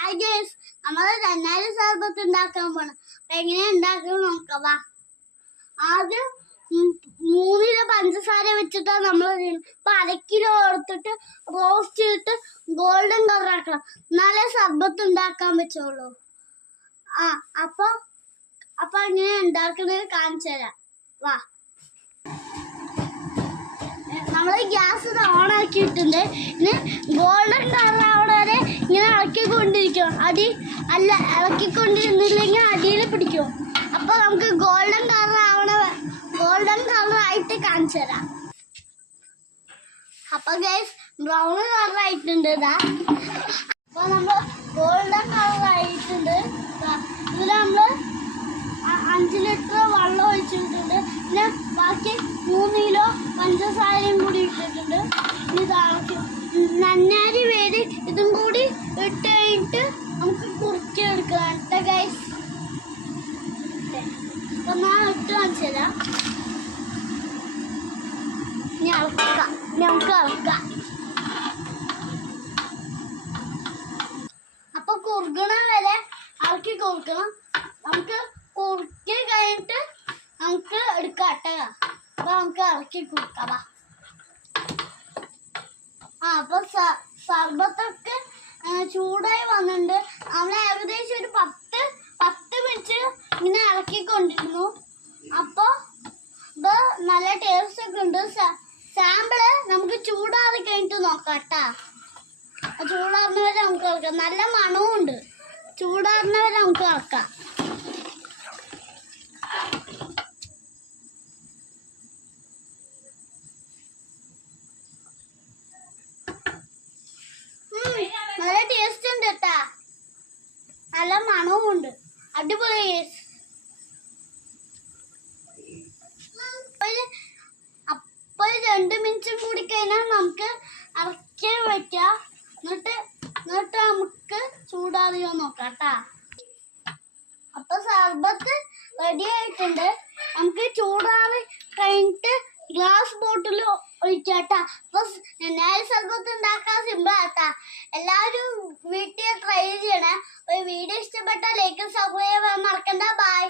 Hi guys, നമ്മള് രണ്ടായിര സർബത്ത് ഉണ്ടാക്കാൻ പോണം. അപ്പൊ എങ്ങനെയാ ഉണ്ടാക്കുന്നത് നോക്കാം. ആദ്യം 3 കിലോ പഞ്ചസാര വെച്ചിട്ടാണ് നമ്മൾ ഇപ്പൊ 1/2 കിലോ എടുത്തിട്ട് റോസ്റ്റ് ചെയ്തിട്ട് ഗോൾഡൻ കളർ ആക്കണം. എന്നാലേ സർബത്ത് ഉണ്ടാക്കാൻ പറ്റുള്ളൂ. അപ്പൊ എങ്ങനെയാ ഉണ്ടാക്കുന്നത് കാണിച്ചു തരാം. വാ, നമ്മള് ഗ്യാസ് ഓൺ ആക്കിയിട്ടുണ്ട്. ഇനി ഗോൾഡൻ കളർ ആവണ വരെ ഇങ്ങനെ ഇളക്കിക്കൊണ്ടിരിക്കും. ഇളക്കിക്കൊണ്ടിരുന്നില്ലെങ്കിൽ അടിയിൽ പിടിക്കും. അപ്പൊ നമുക്ക് ഗോൾഡൻ കളർ ആയിട്ട് കാണിച്ചു തരാം. അപ്പൊ ഗൈസ്, ബ്രൗൺ കളർ ആയിട്ടുണ്ട്. അപ്പൊ നമ്മള് ഗോൾഡൻ കളർ ആയിട്ടുണ്ട്. ഇതിൽ നമ്മള് 5 ലിറ്റർ വെള്ളം ഒഴിച്ചിട്ടുണ്ട്. പിന്നെ ബാക്കി 3 കിലോ പഞ്ചസാരയും കൂടി ഇട്ടിട്ടുണ്ട്. നന്നാരി വേര് ഇതും കൂടി ഇട്ട് കഴിഞ്ഞിട്ട് നമുക്ക് കുറുക്കിയെടുക്കാം ഗൈസ്. അപ്പൊ ഞാൻ ഇട്ട് കാണിച്ചു തരാം. നമുക്ക് ഇളക്കാം. അപ്പൊ കുറുകണ വരെ ഇളക്കി കുറുക്കണം. നമുക്ക് കുറുക്കി കഴിഞ്ഞിട്ട് നമുക്ക് എടുക്കാം. അപ്പൊ നമുക്ക് ഇളക്കി കുറുക്കാം. അപ്പൊ സർബത്തൊക്കെ ചൂടായി വന്നിട്ടുണ്ട്. നമ്മൾ ഏകദേശം ഒരു 10 മിനിറ്റ് ഇങ്ങനെ ഇളക്കിക്കൊണ്ടിരുന്നു. അപ്പൊ ഇത് നല്ല ടേസ്റ്റ് ഒക്കെ ഉണ്ട്. സാമ്പിള് നമുക്ക് ചൂടാറി കഴിഞ്ഞിട്ട് നോക്കാം. ചൂടാറുന്നവരെ നമുക്ക് ഇളക്കാം. നല്ല മണവും ഉണ്ട്. ചൂടാറുന്നവരെ നമുക്ക് ഇളക്കാം. നല്ല ടേസ്റ്റ് ഉണ്ട് കേട്ടാ. നല്ല മണവും ഉണ്ട്. അടിപൊളി. അപ്പൊ 2 മിനിറ്റും കൂടി കഴിഞ്ഞാൽ നമുക്ക് ഇറക്കി വെക്കാം. എന്നിട്ട് നമുക്ക് ചൂടാറിയോ നോക്കാം. അപ്പൊ സർബത്ത് റെഡി ആയിട്ടുണ്ട്. നമുക്ക് ചൂടാറി കഴിഞ്ഞിട്ട് ഗ്ലാസ് ബോട്ടിൽ ഒഴിക്കാട്ടാ. അപ്പൊ സർബത്ത് ഉണ്ടാക്കാൻ സിമ്പിൾ ആട്ടാ. എല്ലാവരും വീട്ടിൽ ട്രൈ ചെയ്യണേ. വീഡിയോ ഇഷ്ടപ്പെട്ടാൽ ലൈക്ക് സബ്സ്ക്രൈബ് ചെയ്യാൻ മറക്കണ്ട. ബൈ.